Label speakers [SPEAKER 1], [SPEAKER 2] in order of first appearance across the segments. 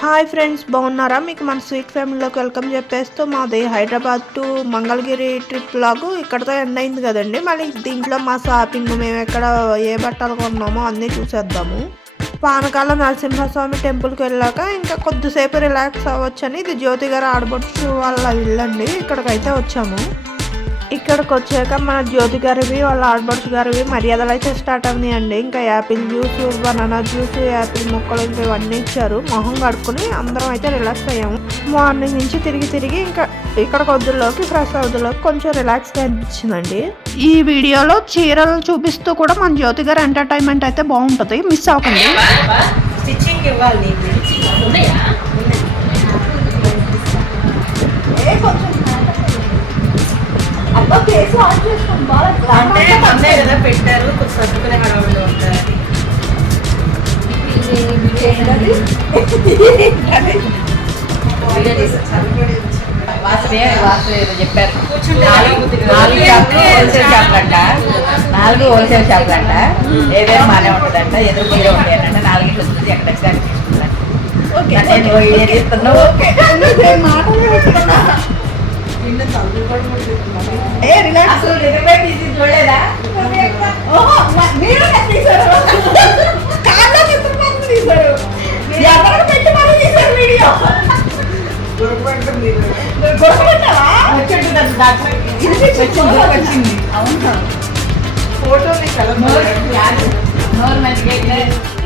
[SPEAKER 1] Hi friends బాగున్నారా? మీకు మన స్వీట్ ఫ్యామిలీలోకి వెల్కమ్ చెప్పేస్తూ మాది హైదరాబాద్ టు మంగళగిరి ట్రిప్ లాగు. ఇక్కడతో ఎండ్ అయింది కదండి. మళ్ళీ దీంట్లో మా షాపింగ్ మేము ఎక్కడ ఏ బట్టలు కొన్నామో అన్నీ చూసేద్దాము. పానకాల నరసింహస్వామి టెంపుల్కి వెళ్ళాక ఇంకా కొద్దిసేపు రిలాక్స్ అవ్వచ్చని ఇది జ్యోతి గారు ఆడబడుచు వాళ్ళ ఇల్లండి. ఇక్కడికైతే వచ్చాము. ఇక్కడికి వచ్చాక మన జ్యోతి గారివి వాళ్ళ ఆడబడుచు గారివి మర్యాదలు అయితే స్టార్ట్ అవునాయండి. ఇంకా apple juice banana juice apple ముక్కలు ఇంకా ఇవన్నీ ఇచ్చారు. మొహం కడుక్కుని అందరం అయితే రిలాక్స్ అయ్యాము. మార్నింగ్ నుంచి తిరిగి తిరిగి ఇంకా ఇక్కడ కొద్దిలోకి ఫ్రెష్ అవుతులోకి కొంచెం రిలాక్స్గా అనిపించిందండి. ఈ వీడియోలో చీరలు చూపిస్తూ కూడా మన జ్యోతి గారి ఎంటర్టైన్మెంట్ అయితే బాగుంటుంది. మిస్ అవ్వకండి
[SPEAKER 2] స్టిచ్చింగ్ ఇవ్వాలి అంటే మొన్నే కదా పెట్టారు కొంచెం సర్దుకునే హడావుడిలో ఉంటారు.
[SPEAKER 3] వాసనే వాసన ఏదో చెప్పారు. నాలుగు షాపులు హోల్సేల్ షాపులంట. నాలుగు హోల్సేల్ షాపులంట. ఏదైనా బాగానే ఉంటుందంట ఎదురు మీరే ఉంటాయంట నాలుగింటి వచ్చి ఎక్కడ తీసుకుంటాను నేను ఇస్తున్నావు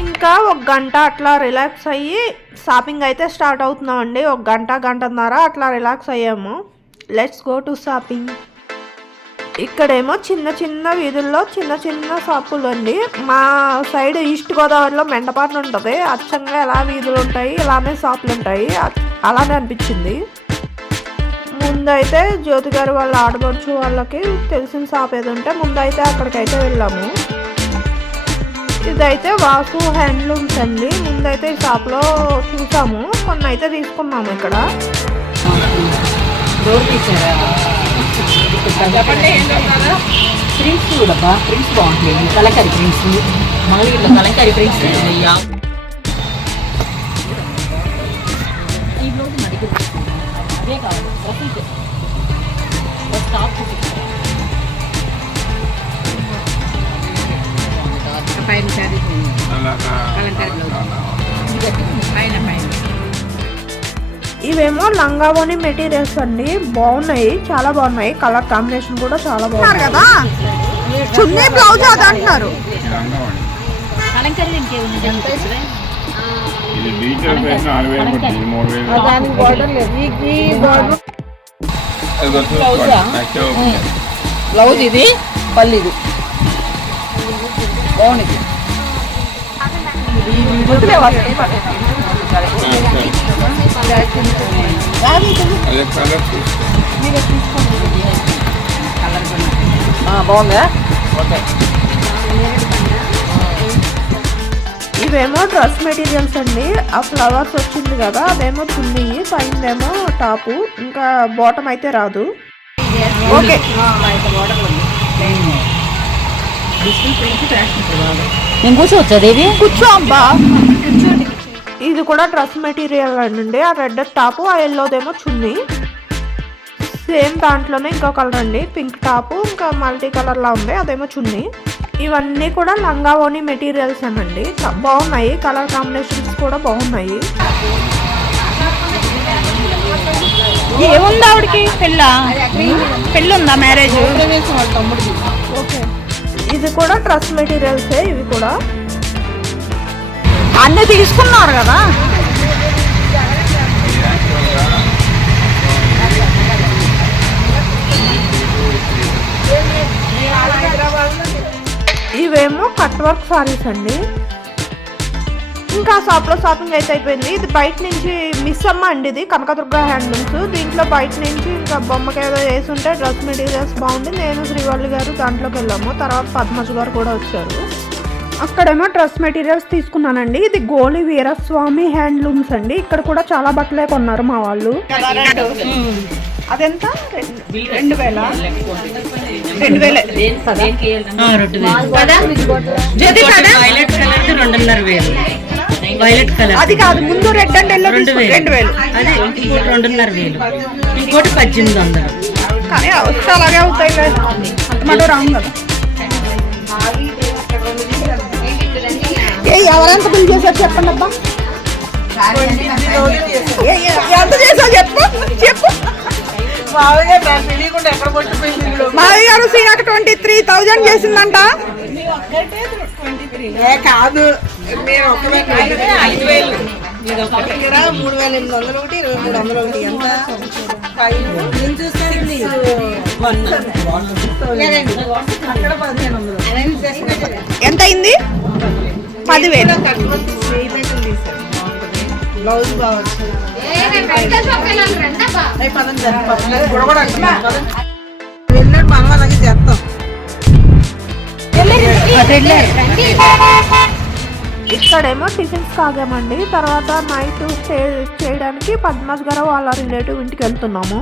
[SPEAKER 1] ఇంకా ఒక గంట అట్లా రిలాక్స్ అయ్యి షాపింగ్ అయితే స్టార్ట్ అవుతున్నామండి. ఒక గంట గంటన్నర అట్లా రిలాక్స్ అయ్యాము. లెట్స్ గో టు షాపింగ్ ఇక్కడేమో చిన్న చిన్న వీధుల్లో చిన్న చిన్న షాపులు అండి. మా సైడ్ ఈస్ట్ గోదావరిలో మెండపాటు ఉంటుంది. అచ్చంగా ఎలా వీధులు ఉంటాయి ఇలానే షాపులు ఉంటాయి. అ- అలానే అనిపించింది. ముందైతే జ్యోతి గారు వాళ్ళ ఆడపడుచు వాళ్ళకి తెలిసిన షాప్ ఏది ఉంటే ముందైతే అక్కడికైతే వెళ్ళాము. ఇదైతే వాసు హ్యాండ్లూమ్స్ అండి. ముందైతే ఈ షాప్లో చూసాము. కొన్ని అయితే తీసుకున్నాము ఇక్కడ.
[SPEAKER 3] డోర్ తీసారా ప్రింట్స్ చూడబ్బా ప్రింట్స్ బాగుంటాయి కలంకారీ ప్రింట్స్ మంగళగిరిలో కలంకారీ ప్రింట్స్ అయ్యా. ఈ బ్లౌజ్ అదే రఫీక్ టాప్ పైన శారీ కలంకారీ బ్లౌజ్ పైన పైన.
[SPEAKER 1] ఇవేమో లంగావోని మెటీరియల్స్ అండి బాగున్నాయి చాలా బాగున్నాయి. కలర్ కాంబినేషన్ కూడా చాలా బాగుంది. కదా? చున్నీ బ్లౌజ్ అది అంటున్నారు.
[SPEAKER 3] బ్లౌజా? ఇది? పళ్ళు ఇది బాగుంది బాగుందా ఓకే
[SPEAKER 1] ఇవేమో డ్రెస్ మెటీరియల్స్ అండి. ఆ ఫ్లవర్స్ వచ్చింది కదా అదేమో చున్నీ పైనదేమో టాపు ఇంకా బాటమ్ అయితే రాదు. ఓకే.
[SPEAKER 3] నేను కూర్చోవచ్చా దేవి?
[SPEAKER 1] కూర్చో అబ్బా. ఇది కూడా డ్రెస్ మెటీరియల్ అండి. ఆ రెడ్ టాపు ఆ ఎల్లోదేమో చున్నీ. సేమ్ దాంట్లోనే ఇంకో కలర్ అండి. పింక్ టాపు ఇంకా మల్టీ కలర్ లా ఉంది. అదేమో చున్నీ. ఇవన్నీ కూడా లంగా ఓని మెటీరియల్స్ అనండి చ- బాగున్నాయి. కలర్ కాంబినేషన్స్ కూడా బాగున్నాయి.
[SPEAKER 4] ఏముంది ఆవిడకి? పెళ్ళ? పెళ్ళి ఉందా మ్యారేజ్
[SPEAKER 1] ఓకే ఇది కూడా డ్రెస్ మెటీరియల్సే ఇవి కూడా.
[SPEAKER 4] అన్నీ తీసుకున్నారు కదా.
[SPEAKER 1] ఇవేమో కట్ వర్క్ సారీస్ అండి. ఇంకా షాప్లో షాపింగ్ అయితే అయిపోయింది. ఇది బయట నుంచి మిస్ అమ్మ అండి ఇది కనకదుర్గ హ్యాండ్లూమ్స్ దీంట్లో బయట నుంచి ఇంకా బొమ్మకి ఏదో వేసి ఉంటే డ్రెస్ మెటీరియల్స్ బాగుంది. నేను శ్రీవల్లి గారు దాంట్లోకి వెళ్ళాము. తర్వాత పద్మజు గారు కూడా వచ్చారు. అక్కడేమో డ్రెస్ మెటీరియల్స్ తీసుకున్నానండి. ఇది గోలి వీరస్వామి హ్యాండ్లూమ్స్ అండి. ఇక్కడ కూడా చాలా బట్టలే కొన్నారు మా వాళ్ళు. అదెంత? రెండు- వేల. రెండు వేల.
[SPEAKER 4] జ్యోతి కదా
[SPEAKER 3] వైలెట్ కలర్ రెండున్నర వేలు. వైలెట్ కలర్
[SPEAKER 4] అది కాదు ముందు రెడ్ అండ్ ఎల్లో
[SPEAKER 3] రెండు వేలు.
[SPEAKER 4] రెండు వేలు.
[SPEAKER 3] అదే ఇంకోటి రెండున్నర వేలు. ఇంకోటి పద్దెనిమిది వందలు.
[SPEAKER 4] కానీ వస్తే అలాగే అవుతాయి కదా. మాట రాంగ్ కదా. ఏ ఎవరెంత బిల్ చేశారు చెప్పండి అబ్బా. ఎంత చేసావు చెప్పు చెప్పు. మావి గారు సీనాక ట్వంటీ త్రీ థౌజండ్ చేసిందంట.
[SPEAKER 2] ఏ కాదు. మూడు వేల ఎనిమిది వందలు ఒకటి ఇరవై మూడు వందలు ఒకటి. ఎంత? నేను వందలు
[SPEAKER 4] ఎంత అయింది? పదివేలు.
[SPEAKER 2] బ్లౌజ్. వెళ్ళాడు మనం అలాగే చేస్తాం.
[SPEAKER 4] ఇక్కడేమో టిఫిన్స్ కాగామండి. తర్వాత నైట్ స్టే చేయడానికి పద్మాస్ గారు వాళ్ళ రిలేటివ్ ఇంటికి వెళ్తున్నాము.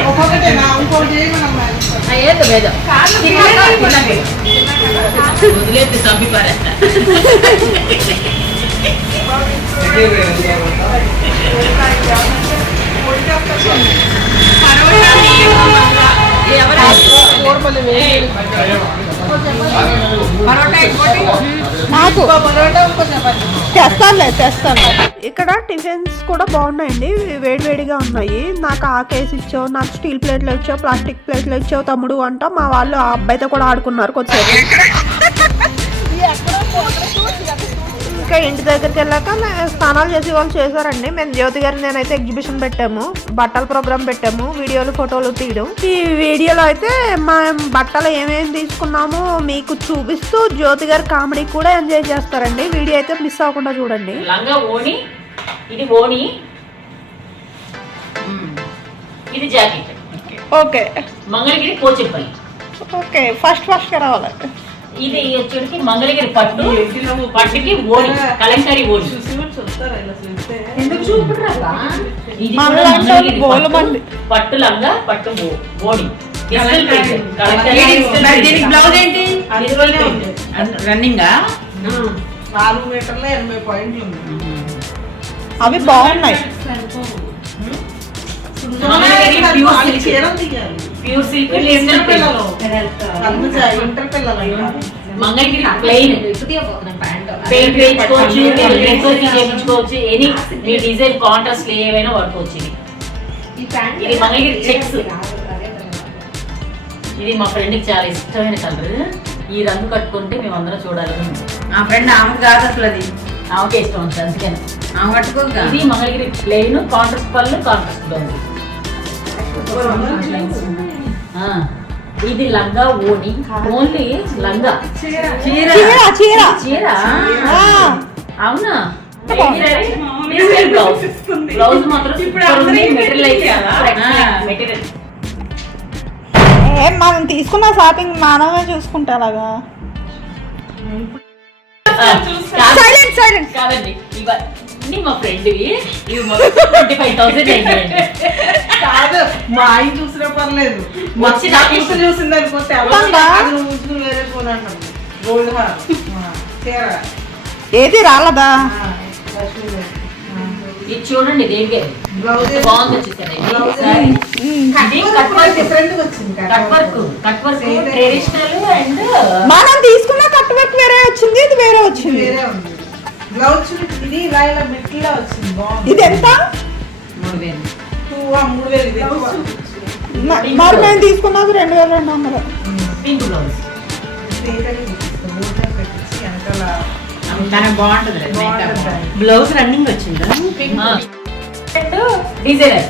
[SPEAKER 2] ఒక్కొక్కటే నా ఇంకోటి చేయమనమ్మా.
[SPEAKER 5] వదిలేదు చంపి పారేస్తా
[SPEAKER 2] కూరపల్లి వేడి.
[SPEAKER 4] నాకు
[SPEAKER 2] పరోటా ఇంకో చపాతీ.
[SPEAKER 4] తెస్తానులే తెస్తాను ఇక్కడ టిఫిన్స్ కూడా బాగున్నాయండి. వేడివేడిగా ఉన్నాయి. నాకు ఆ కేసు ఇచ్చావు నాకు స్టీల్ ప్లేట్లు ఇచ్చావు ప్లాస్టిక్ ప్లేట్లు ఇచ్చావు తమ్ముడు అంట. మా వాళ్ళు ఆ అబ్బాయితో కూడా ఆడుకున్నారు కొద్దిసేపు. ఇంకా ఇంటి దగ్గరికి వెళ్ళాక మే- స్నానాలు చేసి వాళ్ళు చేశారండి. మేము జ్యోతి గారి నేనైతే ఎగ్జిబిషన్ పెట్టాము బట్టల ప్రోగ్రామ్ పెట్టాము వీడియోలు ఫోటోలు తీయడం. ఈ వీడియోలో అయితే మనం బట్టలు ఏమేమి తీసుకున్నామో మీకు చూపిస్తూ జ్యోతి గారి కామెడీ కూడా ఎంజాయ్ చేస్తారండి. వీడియో అయితే మిస్ అవ్వకుండా చూడండి.
[SPEAKER 5] లంగా ఓణి ఇది ఓణి. ఇది jacket.
[SPEAKER 4] Okay.
[SPEAKER 5] Mangalagiri Pochampally
[SPEAKER 4] okay first first రావాలి.
[SPEAKER 5] ఇది వచ్చేటికి మంగళగిరి పట్టు పట్టుకి ఓణి కలంకారీ
[SPEAKER 4] బోలు
[SPEAKER 5] పట్టు, లంగా పట్టు ఓ- ఓణి డిజిటల్ ప్రింట్. కలంకారీ. డిజిటల్
[SPEAKER 3] మరి దీనికి
[SPEAKER 5] ప్రింట్.
[SPEAKER 3] బ్లౌజ్ ఏంటి?
[SPEAKER 5] Digital print.
[SPEAKER 3] రన్నింగా?
[SPEAKER 2] నాలుగు మీటర్ల ఎనభై పాయింట్లు ఉంది
[SPEAKER 4] అవి బాగున్నాయి.
[SPEAKER 2] వాళ్ళకి
[SPEAKER 5] సిల్క్
[SPEAKER 2] చీరలు తీయాలి
[SPEAKER 5] ప్యూర్ సిల్క్
[SPEAKER 2] ఇంటర్
[SPEAKER 5] డిజిటల్
[SPEAKER 2] పిల్లలు
[SPEAKER 5] ప్రింట్.
[SPEAKER 2] అందుకే ఇంటర్ పిల్లలు అంటారు.
[SPEAKER 5] Mangalagiri plain paint. వేయించుకోవచ్చు మీరు డెకరేషన్ చేయించుకోవచ్చు. ఎనీ మీ డిజైన్ కాంట్రాస్ట్ ఏవైనా వాడుకోవచ్చు ఇది. ఇది మంగళగిరి చెక్స్ ఇది మా ఫ్రెండ్కి చాలా ఇష్టమైన కలర్ ఈ రంగు కట్టుకుంటే మేము అందరం ఉంది.
[SPEAKER 3] నా ఫ్రెండ్ ఆమె కాదు అసలు అది.
[SPEAKER 5] ఆమెకే ఇష్టం ఉంటుంది అందుకని.
[SPEAKER 3] ఆమె పట్టుకోగా
[SPEAKER 5] ఇది మంగళగిరి ప్లెయిన్ కాంట్రాస్ట్ పళ్ళు కాంట్రాస్ట్ బ్లౌజ్ ఆ, ఇది లంగా ఓని ఓన్లీ లంగా.
[SPEAKER 3] చీర.
[SPEAKER 4] చీర. చీర
[SPEAKER 5] చీర.
[SPEAKER 4] ఆ.
[SPEAKER 5] అవునా? బ్లౌజ్ బ్లౌజ్ మాత్రం మెటీరియల్ అయితే మెటీరియల్
[SPEAKER 4] మనం తీసుకున్న షాపింగ్ మనమే చూసుకుంటే అలాగా? సైలెంట్ సైలెంట్
[SPEAKER 5] కాదండి. ఇవన్నీ మా ఫ్రెండ్ ఇవి మొత్తం ట్వంటీ ఫైవ్ థౌసండ్ అయిందండి
[SPEAKER 2] కాదు మా ఆయన చూసినా పర్లేదు. మా
[SPEAKER 5] వచ్చి
[SPEAKER 2] నా
[SPEAKER 5] నాకు
[SPEAKER 2] కూతురు చూసింది అనుకోతే వేరే ఫోన్ గోల్డ్ చీర
[SPEAKER 4] ఏది రాలదా?
[SPEAKER 5] ఇది చూడండి దేనికే.
[SPEAKER 2] బ్లౌజ్
[SPEAKER 5] బాగుంది అండ్
[SPEAKER 4] మనం తీసుకున్న కట్ వర్క్ వేరే వచ్చింది ఇది వేరే వచ్చింది.
[SPEAKER 2] వేరే ఉంది. బ్లౌజ్ ఇది ఇలా ఇలా మెట్లా వచ్చింది బాగుంది.
[SPEAKER 4] ఇది ఎంత?
[SPEAKER 3] మూడు వేలు
[SPEAKER 2] టూ ఆ, మూడు వేలు ఇది
[SPEAKER 4] మరి మేము తీసుకున్నది రెండు వేల రెండు వందలు.
[SPEAKER 5] Pink blouse.
[SPEAKER 2] పెట్టించి వెనకాల
[SPEAKER 3] తనకు బాగుంటుంది. బ్లౌజ్ రన్నింగ్ వచ్చిందా?
[SPEAKER 5] And designer.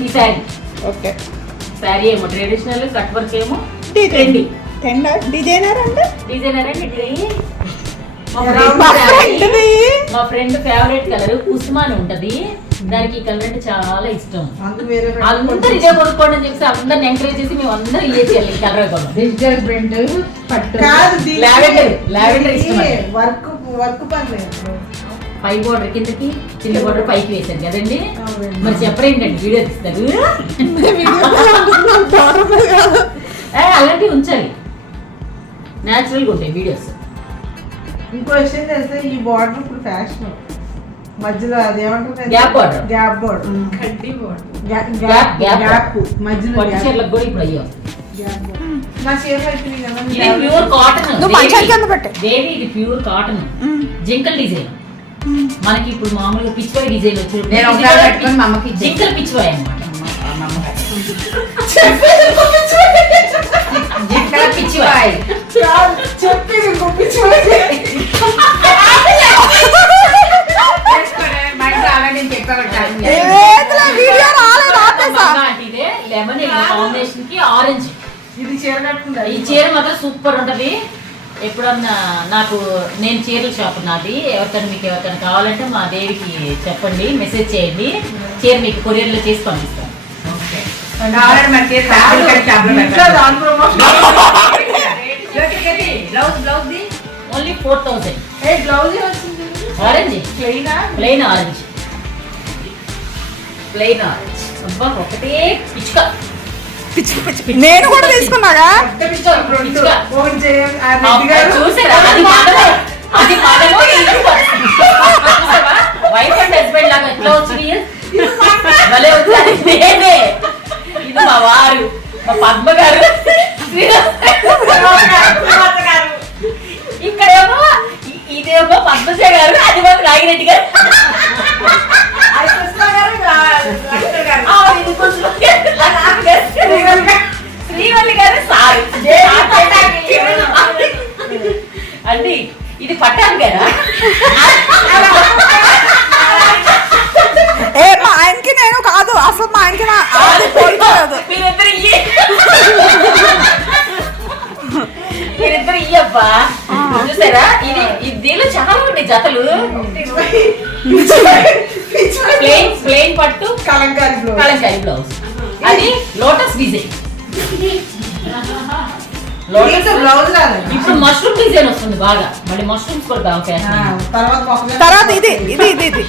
[SPEAKER 5] ఈ శారీ.
[SPEAKER 4] ఓకే.
[SPEAKER 5] శారీ ఏమో ట్రెడిషనల్ కట్ వర్క్ ఏమో ట్రెండీ?
[SPEAKER 4] టెండర్ డిజైనర్ అంటే?
[SPEAKER 5] డిజైనర్ అండ్ ట్రెండీ మా ఫ్రెండ్ ఫేవరెట్ కలర్ కుస్మాన్ ఉంటది. దానికి ఈ కలర్ అంటే చాలా ఇష్టం. అందరు ఇదే కొనుక్కోండి అని చెప్పి అందరిని ఎంకరేజ్ చేసి మేము అందరం ఇదే చేయాలి ఈ కలర్
[SPEAKER 3] డిజిటల్ ప్రింట్ పట్టు.
[SPEAKER 5] ఇష్టం.
[SPEAKER 2] వర్క్ వర్క్ పని లేదు
[SPEAKER 5] పై బోర్డర్ కిందకి కింద బోర్డర్ పైకి వేశారు కదండి. మరి చెప్పరేంటండి వీడియో తీస్తారు. ఏ, అలాంటివి ఉంచాలి. న్యాచురల్గా ఉంటాయి వీడియోస్
[SPEAKER 2] ఇంకో విషయం తెలిస్తే ఈ బార్డర్ ఇప్పుడు ఫ్యాషన్ మధ్యలో అది ఏమంటారు
[SPEAKER 5] Gap border.
[SPEAKER 2] Gap border gap
[SPEAKER 5] gap.
[SPEAKER 2] Gap మధ్యలో.
[SPEAKER 5] చీరలకు కూడా ఇప్పుడు అయ్యో.
[SPEAKER 2] నా చీర
[SPEAKER 5] ఇది ప్యూర్ కాటన్
[SPEAKER 4] నువ్వు మంచాల కింద పెట్టు.
[SPEAKER 5] దేవి ఇది ప్యూర్ కాటన్ జింకల్ డిజైన్ మనకి ఇప్పుడు మామూలుగా పిచ్చివాయి డిజైన్ వచ్చి
[SPEAKER 3] నేను ఒకసారి పెట్టుకొని మా అమ్మకి ఇచ్చేది.
[SPEAKER 5] జింకల్ పిచ్చివాయి అనమాట జింకల
[SPEAKER 3] మా
[SPEAKER 5] సూపర్ ఉంటది. ఎప్పుడన్నా నాకు నేను చీరల షాప్ నాది. ఎవరికైనా మీకు ఎవరికైనా కావాలంటే మా దేవికి చెప్పండి మెసేజ్ చేయండి. చీర మీకు కొరియర్లో చేసి పంపిస్తాను ఓన్లీ ఫోర్ థౌసండ్.
[SPEAKER 2] ఏ బ్లౌజ్ వచ్చింది
[SPEAKER 5] ఆరెంజ్
[SPEAKER 2] ప్లెయినా
[SPEAKER 5] ప్లెయిన్ ఆరెంజ్ ప్లెయిన్ ఆరెంజ్ అబ్బా ఒకటే పిచ్చుక.
[SPEAKER 4] నేను కూడా తీసుకున్నాగా
[SPEAKER 5] వైఫ్ అండ్ హస్బెండ్ లాగా ఎట్లా వచ్చినాయి భలే వచ్చారు నేనే ఇది మా వారు మా పద్మ గారు. ఇక్కడేమో ఇదేమో పద్మజ గారు అది మాత్రం నాగిరెడ్డి గారు. శ్రీవల్లి గారు సార్. అండి ఇది పట్టాను గారా
[SPEAKER 4] ఏ మా ఆయనకి నేను కాదు అసలు మా ఆయనకి నా
[SPEAKER 5] మీరిద్దరు ఇయ్యే. మీరిద్దరు ఇయ్యబ్బా చూసారా? ఇది దీనిలో చాలా ఉన్నాయి జతలు. ప్లేన్ ప్లేన్ పట్టు
[SPEAKER 2] కలంకారి బ్లౌజ్.
[SPEAKER 5] కలంకారీ బ్లౌజ్. అది లోటస్ డిజైన్. ఇప్పుడు మష్రూమ్ డిజైన్ వస్తుంది బాగా. మళ్ళీ మష్రూమ్స్ కూడా
[SPEAKER 2] తర్వాత
[SPEAKER 4] ఇది ఇది ఇది ఇది.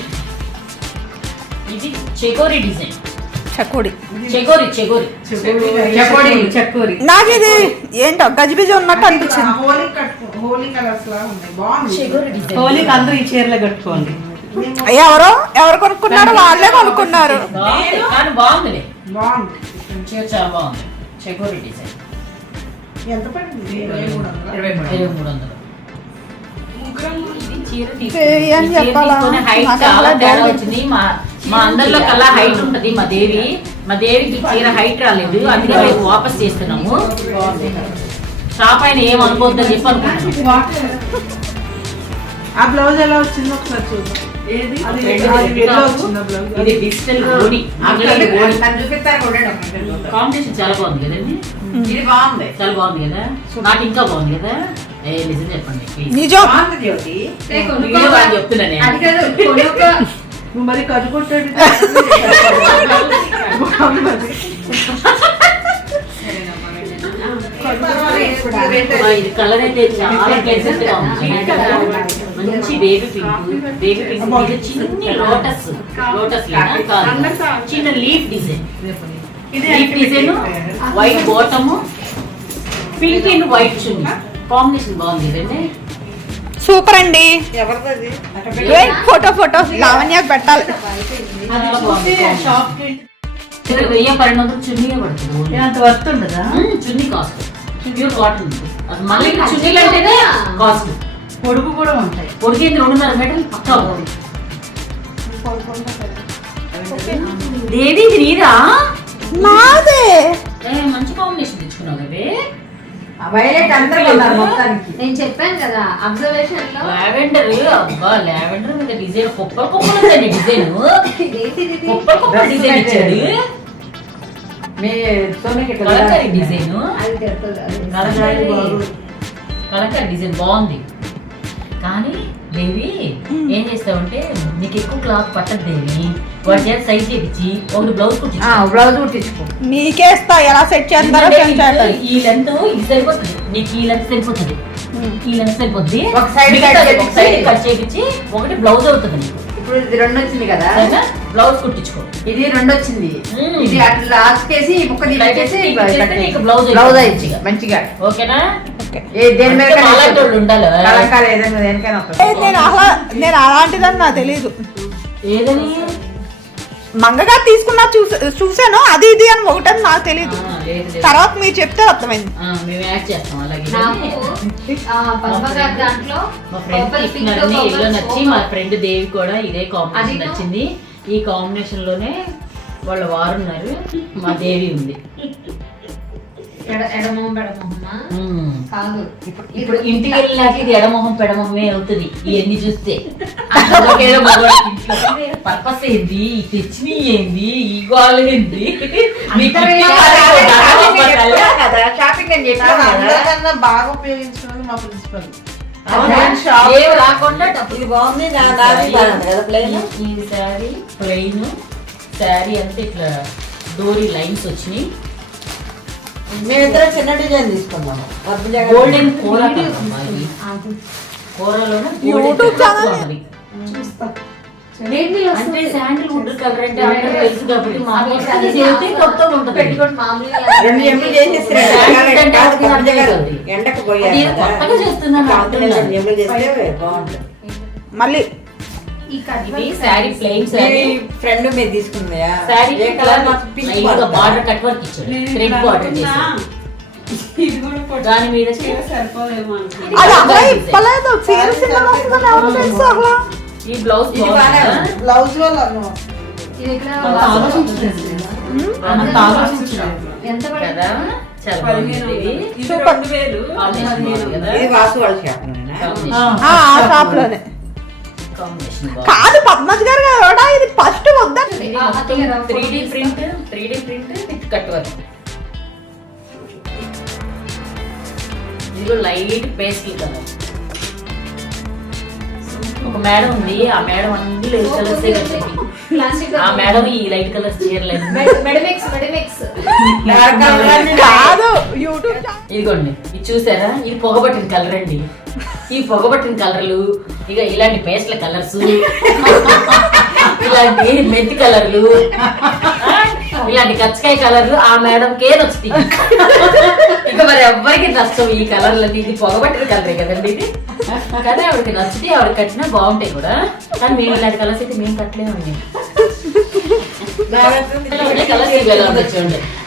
[SPEAKER 5] ఇది చెగోరి డిజైన్.
[SPEAKER 3] చకోడి. చకోరి
[SPEAKER 4] నాకు ఇది ఏంటో గజిబిజి ఉన్నట్టు అనిపించింది.
[SPEAKER 2] హోలీ కట్టు హోలీ కలర్స్ లా ఉన్నాయి బాగుంది.
[SPEAKER 5] చెగోరి డిజైన్.
[SPEAKER 6] హోలీకి అందరూ ఈ చీరలే కట్టుకోండి.
[SPEAKER 4] ఎవరో? ఎవరు కొనుక్కున్నారో వాళ్ళే కొనుక్కున్నారు.
[SPEAKER 5] బాగుంది కానీ బాగుందిలే.
[SPEAKER 2] బాగుంది.
[SPEAKER 5] చీర చాలా బాగుంది. చెగోరి డిజైన్.
[SPEAKER 2] ఎంత పడింది? ఇరవై మూడు వందలా?
[SPEAKER 3] ఇరవై మూడు
[SPEAKER 5] చీర తీసుకుని-
[SPEAKER 4] నాకు
[SPEAKER 5] చాలా
[SPEAKER 4] అలా
[SPEAKER 5] తేడా. వచ్చింది. మా మా అందరిలో కల్లా హైట్ ఉంటది మా దేవి. మా దేవికి చీర హైట్ రాలేదు. అందుకే మేము వాపస్ చేస్తున్నాము. షాప్ ఆయన ఏం అనుకోవద్దని చెప్పి అనుకుంటున్నాం.
[SPEAKER 2] ఆ బ్లౌజ్ ఎలా వచ్చిందో ఒకసారి చూద్దాం.
[SPEAKER 5] ఇది డిజిటల్ కాంబినేషన్ చాలా బాగుంది కదండి.
[SPEAKER 3] ఇది బాగుంది.
[SPEAKER 5] చాలా బాగుంది కదా. నాకు ఇంకా బాగుంది కదా. ఏ నిజం చెప్పండి.
[SPEAKER 4] నిజం.
[SPEAKER 5] చెప్తున్నా నేను.
[SPEAKER 2] మరి
[SPEAKER 5] ఇది కలర్ అయితే చాలా ప్లెజెంట్గా ఉంది. మంచి బేబీ పింక్ బేబీ పింక్ మీద చిన్న లోటస్ లోటస్ చిన్న leaf design leaf design white bottom pink and white chunni. Combination బాగుంది. కదండి
[SPEAKER 4] సూపర్ అండి. ఫోటో ఫోటో లావణ్యకు పెట్టాలి.
[SPEAKER 5] వెయ్యి పన్నెండు వందలు చున్నీ పడుతుంది.
[SPEAKER 6] అంత వర్త్ ఉండదా?
[SPEAKER 5] మ్మ్, చున్నీ కాస్ట్ ప్యూర్ కాటన్ అది మళ్ళీ చున్నీలు అంటేనే కాస్ట్
[SPEAKER 6] పొడుగు కూడా ఉంటాయి.
[SPEAKER 5] పొడిగింది రెండున్నర మీటర్లు పక్కా ఉంది దేవి ఇది నీదా?
[SPEAKER 4] నాదే.
[SPEAKER 5] ఏ, మంచి కాంబినేషన్ తెచ్చుకున్నావు కదే
[SPEAKER 3] వైలెట్ అందరూ ఉన్నారు మొత్తానికి.
[SPEAKER 7] నేను చెప్పాను కదా అబ్జర్వేషన్లో
[SPEAKER 5] లావెండర్ అబ్బా లావెండర్ మీద డిజైన్ కుప్పలు కుప్పలు ఉందండి డిజైన్ కుప్పలు కుప్పలు డిజైన్ ఇచ్చాడు.
[SPEAKER 3] మీ సోమికి
[SPEAKER 5] కలంకారీ డిజైన్ కలంకారీ. డిజైన్ బాగుంది. కానీ దేవి ఏం చేస్తావంటే నీకు ఎక్కువ క్లాత్ పట్టదు దేవి. వాటి చేత సైజ్ చేపించి ఒకటి బ్లౌజ్ కుట్టి
[SPEAKER 3] బ్లౌజ్ కుట్టించుకో
[SPEAKER 4] మీకేస్తా ఎలా సెట్ చేస్తారో
[SPEAKER 5] ఈ లెంత్ ఇది సరిపోతుంది. నీకు ఈ లెంత్ సరిపోతుంది. ఈ లెంత్ సరిపోతుంది.
[SPEAKER 3] ఒక cut
[SPEAKER 5] ఒక సైడ్. కట్ చేపించి ఒకటి బ్లౌజ్ అవుతుంది నీకు.
[SPEAKER 3] ఇప్పుడు ఇది రెండు వచ్చింది కదా.
[SPEAKER 5] బ్లౌజ్ కుట్టించుకో.
[SPEAKER 3] ఇది రెండు వచ్చింది. ఇది అట్లా లాస్ట్ ముక్క
[SPEAKER 5] blouse
[SPEAKER 3] బ్లౌజ్. అయింది మంచిగా.
[SPEAKER 5] ఓకేనా?
[SPEAKER 4] నేను అలా నేను అలాంటిదని నాకు తెలియదు
[SPEAKER 5] ఏదని?
[SPEAKER 4] మంగగా తీసుకున్నా చూసా చూసాను అది ఇది అని ఒకటని నాకు తెలియదు. తర్వాత మీరు చెప్తే అర్థమైంది.
[SPEAKER 5] ఆ, మేము యాడ్ చేస్తాం అలాగే.
[SPEAKER 7] నాకు ఆ, పద్మ గారి దాంట్లో
[SPEAKER 5] నచ్చి. మా ఫ్రెండ్ దేవి కూడా ఇదే కాంబినేషన్. నచ్చింది. ఈ కాంబినేషన్లోనే వాళ్ళ వారు ఉన్నారు. మా దేవి ఉంది.
[SPEAKER 7] ఎడమొహం పెడమొహమా?
[SPEAKER 5] ఉమ్.
[SPEAKER 7] కాదు.
[SPEAKER 5] ఇప్పుడు ఇంటికి వెళ్ళినాక ఇది ఎడమొహం పెడమొహమే అవుతుంది. ఇవన్నీ చూస్తే. పర్పస్ ఏంది? ఈ తెచ్చిని ఏంది? ఈ గోల్ ఏంది?
[SPEAKER 3] షాపింగ్ అని
[SPEAKER 2] బాగా ఉపయోగించుకున్నది మా ప్రిన్సిపల్
[SPEAKER 5] రాకుండా
[SPEAKER 2] ఇది బాగుంది. నా కదా
[SPEAKER 5] ఈ శారీ ప్లెయిన్ శారీ అంతా ఇట్లా డోరీ లైన్స్ వచ్చినాయి.
[SPEAKER 2] మేమిద్దరం చిన్న డిజైన్
[SPEAKER 5] గోల్డెన్ కూర కూరలోనే. అంటే శాండిల్ వుడ్ కలర్ అంటే అందరూ తెలుసు కాబట్టి మామూలుగా కొత్తగా చేస్తున్నాను.
[SPEAKER 2] ఎమ్ములు చేస్తే బాగుంటుంది.
[SPEAKER 4] మళ్ళీ
[SPEAKER 5] ఇది శారీ ప్లెయిన్
[SPEAKER 2] ఫ్రెండ్ మీద తీసుకుందా? ఏ కలర్
[SPEAKER 5] బార్డర్ కట్ వర్క్ ఇచ్చాడు. థ్రెడ్ బార్డర్ చేశాడు. దాని మీద
[SPEAKER 4] ఇప్పలేదు చీర. సినిమా
[SPEAKER 5] ఈ బ్లౌజ్.
[SPEAKER 2] బ్లౌజ్.
[SPEAKER 7] ఎంత
[SPEAKER 5] కదా
[SPEAKER 4] ఆ ఆ
[SPEAKER 5] షాప్లోనే.
[SPEAKER 4] కాదు పద్మజ్ గారు కదా ఇది ఫస్ట్
[SPEAKER 5] మొత్తం three D print three D print with cut work. ఇదిగో లైట్ పేస్టల్ కలర్. ఒక మేడం ఉంది ఆ మేడం అన్ని లైట్ కలర్స్ కట్టింది ఆ మేడం ఈ లైట్ కలర్స్
[SPEAKER 4] కాదు యూట్యూబ్
[SPEAKER 5] ఇదిగోండి ఇది చూసారా? ఇది పొగబట్టిన కలర్ అండి. ఈ పొగబట్టిన కలర్లు ఇక ఇలాంటి పేస్ట్ల కలర్స్ ఇలాంటి మెంతి కలర్లు ఇలాంటి కచ్చకాయ కలర్లు ఆ మేడం కే నచ్చుతాయి ఇక మరి ఎవ్వరికి నచ్చవు ఈ కలర్లు ఇది పొగబట్టిన కలరే కదండి. ఇది కానీ ఆవిడకి నచ్చితే ఆవిడ కట్టినా బాగుంటాయి కూడా. కానీ మేము ఇలాంటి కలర్స్ అయితే మేము కట్టలేమండి.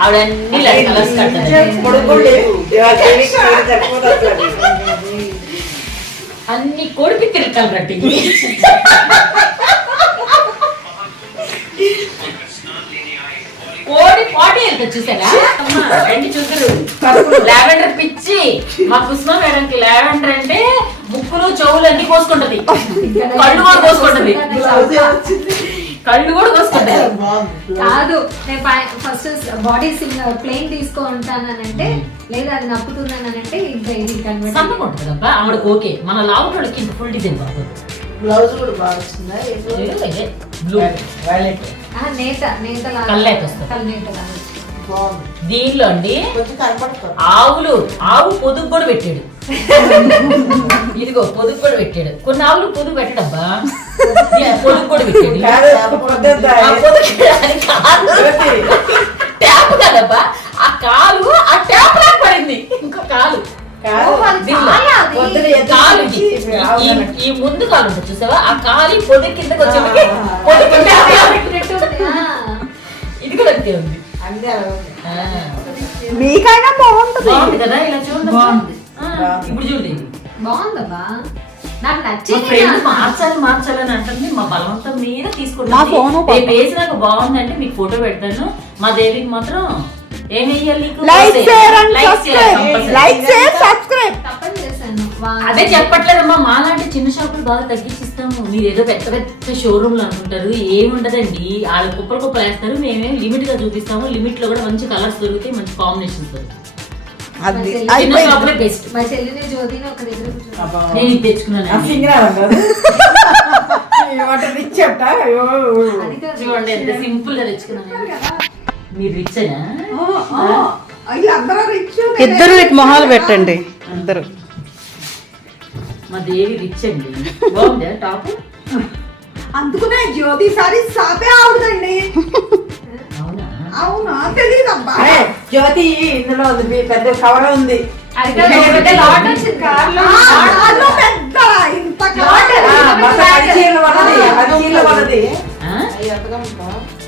[SPEAKER 5] ఆవిడ అన్ని కలర్స్ కట్టదు అన్ని కొడిపి తిరగలు రండి కోడి పాటి వెళ్తా చూసారా రండి చూసారు. లావెండర్ పిచ్చి. మా పుష్ప మేడంకి లావెండర్ అంటే ముక్కులు చెవులు అన్ని కోసుకుంటది. కళ్ళు కూడా కోసుకుంటది. కళ్ళు కూడా కోసుకుంటది
[SPEAKER 7] కాదు నేను ఫస్ట్ బాడీ ప్లేన్ తీసుకో ఉంటానంటే లేదా అది నప్పుతున్నానంటే ఇంకా ఇది కన్వర్ట్
[SPEAKER 5] సన్నగా ఉంటుంది అబ్బా ఆవిడకి ఓకే. మన లావుటోళ్ళకి ఇంత ఫుల్ డిజైన్ బాగుంది.
[SPEAKER 2] బ్లౌజ్ కూడా బాగా వచ్చిందా?
[SPEAKER 5] బ్లూ
[SPEAKER 2] వైలెట్
[SPEAKER 7] నేత నేత
[SPEAKER 5] కల్లేట వస్తుంది.
[SPEAKER 2] బాగుంది
[SPEAKER 5] దీనిలో అండి ఆవులు ఆవు పొదుగు కూడా పెట్టాడు. ఇదిగో పొదుగు కూడా పెట్టాడు. కొన్ని ఆవులు పొదుగు పెట్టడబ్బా. పొదుగు కూడా పెట్టాడు. ట్యాప్ కదబ్బా. ఆ కాలు ఆ ట్యాప్ లాగా పడింది. ఇంకో కాలు. ఈ- ముందు కాలు ఉంటుంది చూసావా? ఆ కాలి పొదుగు కిందకి వచ్చేప్పటికి
[SPEAKER 2] ఆ.
[SPEAKER 5] పొదుగు ట్యాప్ లాగా పెట్టినట్టు.
[SPEAKER 7] పెట్టినట్టు ఉంది. ఆ.
[SPEAKER 5] ఇది కూడా అంతే ఉంది.
[SPEAKER 4] మీకైనా బాగుంటుంది.
[SPEAKER 5] కదా? ఇలా చూడండి ఇప్పుడు చూడండి.
[SPEAKER 7] బాగుందబ్బా. నాకు నచ్చింది
[SPEAKER 5] మార్చాలి మార్చాలి అని అంటుంది. మా బలవంతం మీద
[SPEAKER 4] పాపం.
[SPEAKER 5] రేపు వేసినాక బాగుందంటే మీకు ఫోటో పెడతాను. మా దేవికి మాత్రం నీకు? అదే చెప్పట్లేదమ్మా. మాలాంటి చిన్న షాపులు బాగా తగ్గించిస్తాము. మీరు ఏదో పెద్ద పెద్ద షోరూమ్లు అనుకుంటారు. ఏముండదండి. వాళ్ళ కుప్పలు కుప్పలు వేస్తారు. మేమే లిమిట్గా చూపిస్తాము. లిమిట్లో కూడా మంచి కలర్స్ దొరుకుతాయి మంచి కాంబినేషన్స్ దొరుకుతాయి.
[SPEAKER 2] అది అయిపోయింది.
[SPEAKER 5] షాపులే బెస్ట్
[SPEAKER 7] మా చెల్లిని జ్యోతిని ఒక దగ్గర కూర్చోబెట్టాను.
[SPEAKER 5] నేను ఇది తెచ్చుకున్నాను
[SPEAKER 3] ఆ సింగరాలు కాదు రిచ్ అంట. అయ్యో.
[SPEAKER 7] అది కాదు.
[SPEAKER 5] చూడండి ఎంత సింపుల్గా తెచ్చుకున్నాను మీరు రిచ్చనా
[SPEAKER 4] అయ్యి అందరూ రిచ్
[SPEAKER 2] ఇద్దరు ఇటు మొహాలు పెట్టండి. ఇద్దరు
[SPEAKER 5] మా దేవి రిచ్ అండి. బాగుందా టాప్?
[SPEAKER 4] అందుకునే జ్యోతి సారి సాపే ఆవుదండి
[SPEAKER 5] అవునా?
[SPEAKER 3] అరే జ్యోతి ఇందులో ఉంది, మీ పెద్ద కవర్ ఉంది.
[SPEAKER 7] అది కాదు, ఒకటే లాట్ వచ్చింది.
[SPEAKER 4] ఆ, అదో పెద్ద ఇంత కాదు.
[SPEAKER 3] ఆ, మొత్తం పది చీరలు పడది పది చీరలు పడది
[SPEAKER 5] ఆ?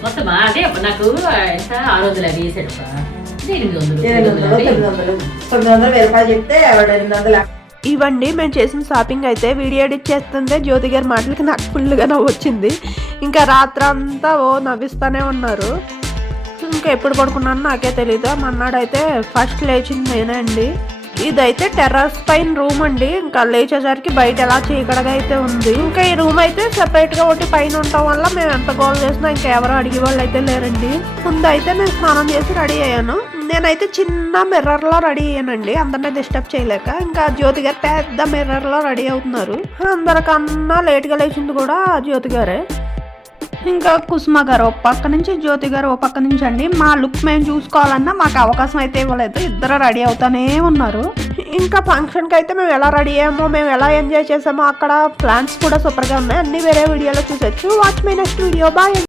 [SPEAKER 5] మొత్తం అదే నాకు ఎంత ఆరు వందలు అది వేసాడప్ప ఎనిమిది వందలు
[SPEAKER 3] ఎనిమిది వందలు తొమ్మిది వందలు తొమ్మిది వందలు. వెయ్యి రూపాయలు చెప్తే ఆవిడ ఎనిమిది వందలు
[SPEAKER 1] ఇవండి మేము చేసిన షాపింగ్ అయితే వీడియో ఎడిట్ చేస్తుంటే జ్యోతి గారి మాటలకి నాకు ఫుల్గా నవ్వు వచ్చింది. ఇంకా రాత్రంతా ఓ నవ్విస్తూనే ఉన్నారు. ఇంకా ఎప్పుడు పడుకున్నాను నాకే తెలీదు. మన్నాడైతే ఫస్ట్ లేచింది నేనే అండి ఇదైతే టెర్రస్ పైన రూమ్ అండి. ఇంకా లేచేసరికి బయట ఎలా చీకడగా అయితే ఉంది. ఇంకా ఈ రూమ్ అయితే సెపరేట్గా ఒకటి పైన ఉండటం వల్ల మేము ఎంత గోల్ చేసినా ఇంకా ఎవరు అడిగే వాళ్ళు అయితే లేరండి. ముందు అయితే నేను స్నానం చేసి రెడీ అయ్యాను. నేనైతే చిన్న మిర్రర్లో రెడీ అయ్యానండి. అందరినీ డిస్టర్బ్ చేయలేక. ఇంకా జ్యోతి గారు పెద్ద మిర్రర్లో రెడీ అవుతున్నారు. అందరికన్నా లేట్గా లేచింది కూడా జ్యోతి గారే. ఇంకా కుసుమ గారు ఒక పక్క నుంచి జ్యోతి గారు ఒక పక్క నుంచి అండి. మా లుక్ మేము చూసుకోవాలన్నా మాకు అవకాశం అయితే ఇవ్వలేదు. ఇద్దరు రెడీ అవుతానే ఉన్నారు. ఇంకా ఫంక్షన్కి అయితే మేము ఎలా రెడీ అయ్యామో మేము ఎలా ఎంజాయ్ చేసామో అక్కడ ప్లాన్స్ కూడా సూపర్గా ఉన్నాయి. అన్ని వేరే వీడియోలో చూసొచ్చు. Watch my next video bye